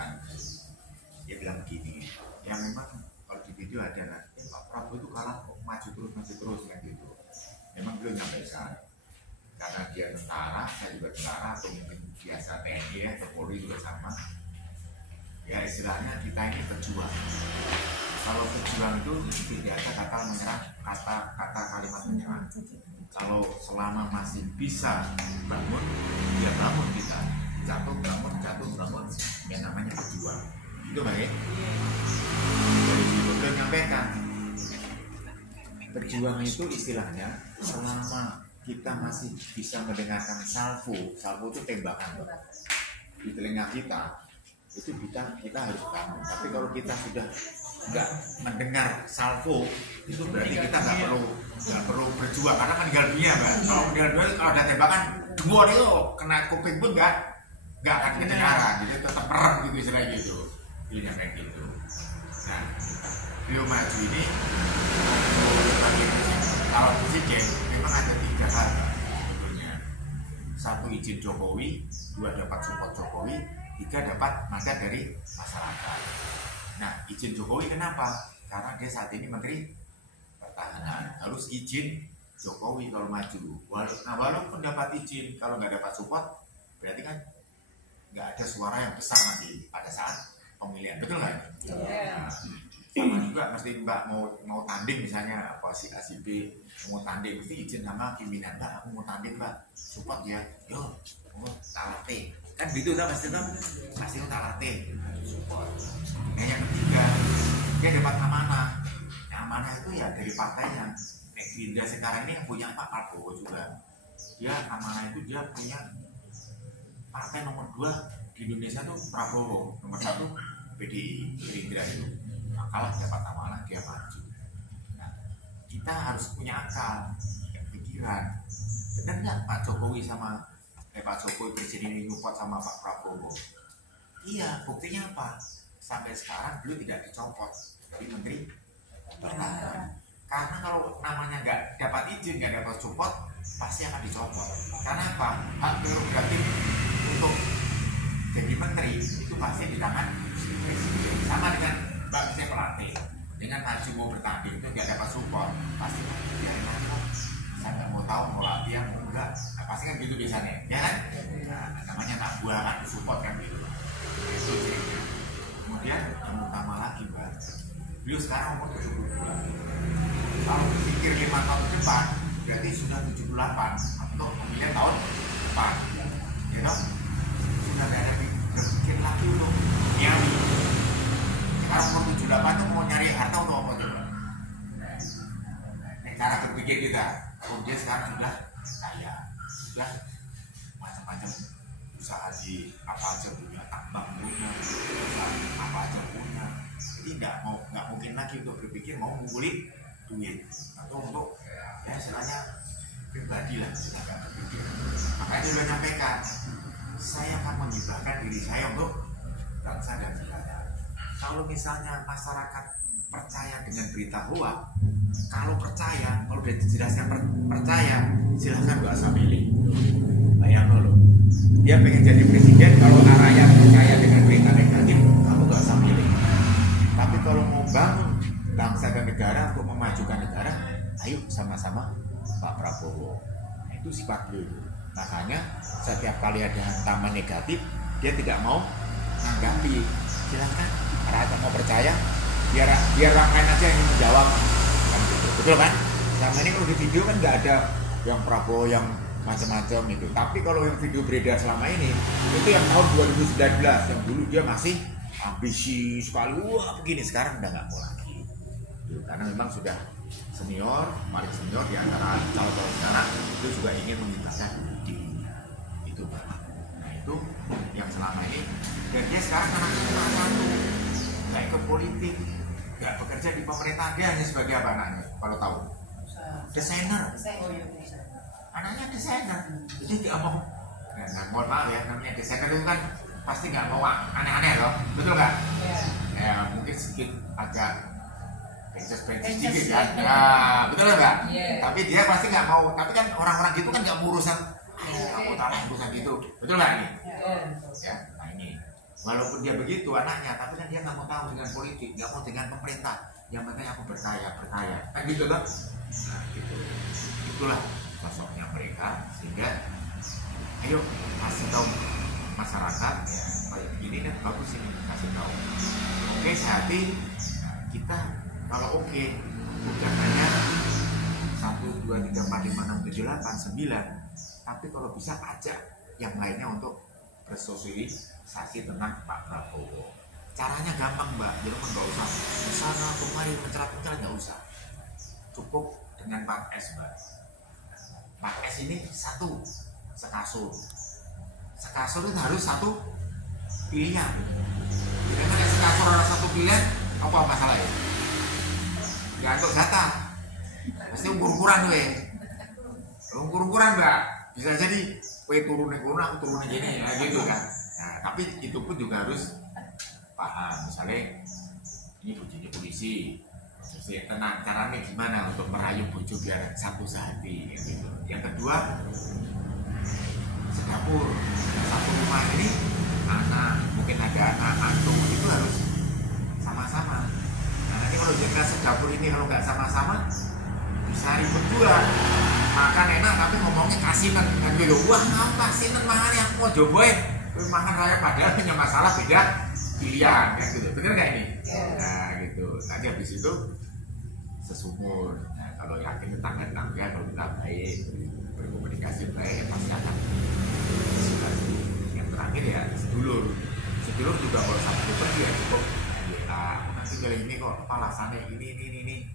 menyampaikan, dia bilang begini, ya memang kalau di video ada kan, Pak Prabowo itu kalah kok maju terus kan gitu. Memang beliau menyampaikan karena dia tentara, saya juga tentara, atau mungkin biasa TNI ya, atau Polri juga sama. Ya istilahnya kita ini berjuang. Kalau berjuang itu tidak ada kata menyerah, kata kalimat menyerah. Kalau selama masih bisa bangun, ya bangun kita. Jatuh bangun, yang namanya berjuang. Itu baik. Dari situ beliau menyampaikan, berjuang itu istilahnya selama kita masih bisa mendengarkan salvo itu tembakan di telinga kita, itu kita harus bangun. Tapi kalau kita sudah nggak mendengar salvo, itu berarti kita nggak perlu berjuang karena meninggal dunia, Mbak. Kalau meninggal dunia, kalau ada tembakan dua itu kena kuping pun nggak akan kedengaran, jadi tetap merem gitu istilahnya gitu. Pilihnya kayak gitu. Nah, beliau maju ini kalau presiden memang ada 3 hal sebetulnya. 1 izin Jokowi, 2 dapat support Jokowi, 3 dapat mandat dari masyarakat. Nah, izin Jokowi kenapa? Karena dia saat ini Menteri Pertahanan, harus izin Jokowi kalau maju. Walaupun dapat izin, kalau nggak dapat support, berarti kan nggak ada suara yang besar nanti pada saat pemilihan, betul nggak? Nah, sama juga mesti Mbak mau tanding misalnya apa si A si B mau tanding mesti izin sama pimpinan, Mbak aku mau tanding Mbak, support ya, yo talate kan gitu kan, pasti talate support. Nah, yang ketiga dia dapat amanah. Nah, amanah itu ya dari partainya. Gerindra sekarang ini yang punya Pak Prabowo juga, dia amanah itu dia punya partai nomor 2 di Indonesia tuh Prabowo, nomor 1 PDI, Gerindra itu. Kalah dapat amanah dia maju. Nah, kita harus punya akal, pikiran. Benar nggak Pak Jokowi Pak Jokowi presiden ini nyupport sama Pak Prabowo? Iya, buktinya apa? Sampai sekarang beliau tidak dicopot dari Menteri Pertahanan. Karena kalau namanya nggak dapat izin, nggak dapat support, pasti akan dicopot. Karena apa? Hak prerogatif untuk jadi menteri itu pasti di tangan presiden. Sama dengan Mbak bisa pelatih, dengan maju mau bertanding itu nggak dapat support, pasti kan dari mana? Saya nggak mau tahu mau latihan enggak, nah, pasti kan gitu biasanya, ya kan? Nah, namanya anak buah kan support kan gitu. Itu cirinya. Kemudian yang utama lagi Mbak, beliau sekarang umur 72. Kalau berpikir 5 tahun ke depan, berarti sudah 78 untuk pemilihan tahun depan, ya toh? Sudah nggak ada berpikir lagi untuk nyari. Sekarang umur 78 itu mau nyari harta untuk apa coba? Nah, cara berpikir kita, dia sekarang sudah kaya, sudah macam-macam usaha di apa aja punya, tambang punya, apa aja punya. Jadi nggak mungkin lagi untuk berpikir mau ngumpulin duit atau untuk ya istilahnya pribadi lah, silakan berpikir. Makanya dia sudah nyampaikan, saya akan menghibahkan diri saya untuk bangsa dan negara. Kalau misalnya masyarakat percaya dengan berita hoax, kalau udah dijelaskan percaya, silahkan gak usah milih. Bayangin loh, dia pengen jadi presiden, kalau rakyat percaya dengan berita negatif, kamu gak usah milih. Tapi kalau mau bangun bangsa dan negara untuk memajukan negara, ayo sama-sama Pak Prabowo. Nah, itu sifat beliau. Makanya setiap kali ada hantaman negatif, dia tidak mau menanggapi. Silahkan, rakyat mau percaya, biar orang lain aja yang menjawab. Kan gitu. Betul kan? Selama ini kalau di video kan nggak ada yang Prabowo yang macam-macam itu. Tapi kalau yang video beredar selama ini, itu yang tahun 2019, yang dulu dia masih ambisi sekali, wah begini, sekarang udah nggak mau lagi. Karena memang sudah senior, paling senior di antara calon-calon sekarang, itu juga ingin menghibahkan dirinya. Itu Pak. Nah itu yang selama ini, dan dia sekarang karena satu nggak ikut politik, nggak bekerja di pemerintahan, dia hanya sebagai apa anaknya? Kalau tahu, desainer. Anaknya desainer, jadi nggak mau. Nah, mohon maaf ya, namanya desainer itu kan pasti nggak mau aneh-aneh loh, betul nggak? Ya mungkin sedikit agak pensius sedikit kan, nah, betul nggak? Tapi dia pasti nggak mau. Tapi kan orang-orang gitu kan nggak mau urusan, aku tahu urusan gitu, betul nggak ini? Ya, nah ini Walaupun dia begitu anaknya, tapi kan dia nggak mau tahu dengan politik, nggak mau dengan pemerintah. Yang penting aku berkaya, kan gitu kan? Nah, gitu. Itulah sosoknya mereka. Sehingga, ayo kasih tahu masyarakat ya, kayak begini nih bagus ini, kasih tahu. Oke, sehati kita kalau oke, bukan hanya 1, 2, 3, 4, 5, 6, 7, 8, 9, tapi kalau bisa ajak yang lainnya untuk bersosialisasi tentang Pak Prabowo. Caranya gampang Mbak, jadi nggak usah kesana kemari mencerat-mencerat, nggak usah. Cukup dengan Pak S Mbak. Pak S ini satu sekasur. Sekasur itu harus satu pilihan. Jadi kan sekasur ada satu pilihan, apa masalahnya? Nggak untuk data. Pasti ukur-ukuran tuh ya. Ukur-ukuran Mbak. Bisa jadi turun aku turun gini ya, gitu kan. Nah, tapi itu pun juga harus paham. Misalnya ini bojonya polisi, terus ya tenang, caranya gimana untuk merayu bojo biar satu sehati gitu. Yang kedua, sedapur satu rumah ini anak, mungkin ada anak antum, itu harus sama-sama. Nah nanti kalau jaga sedapur ini kalau nggak sama-sama bisa ribut juga. Makan enak tapi ngomongnya kasinan kan gitu. Wah mau kasinan makannya aku mau cobain. Makan raya padahal punya masalah beda pilihan kan gitu. Bener nggak ini? Nah gitu. Nanti habis itu sesumur. Nah kalau yakin tetangga kalau kita baik berkomunikasi baik pasti akan sudah. Yang terakhir ya sedulur juga kalau satu pergi ya cukup. Ya nanti kali ini kok apa alasannya ini.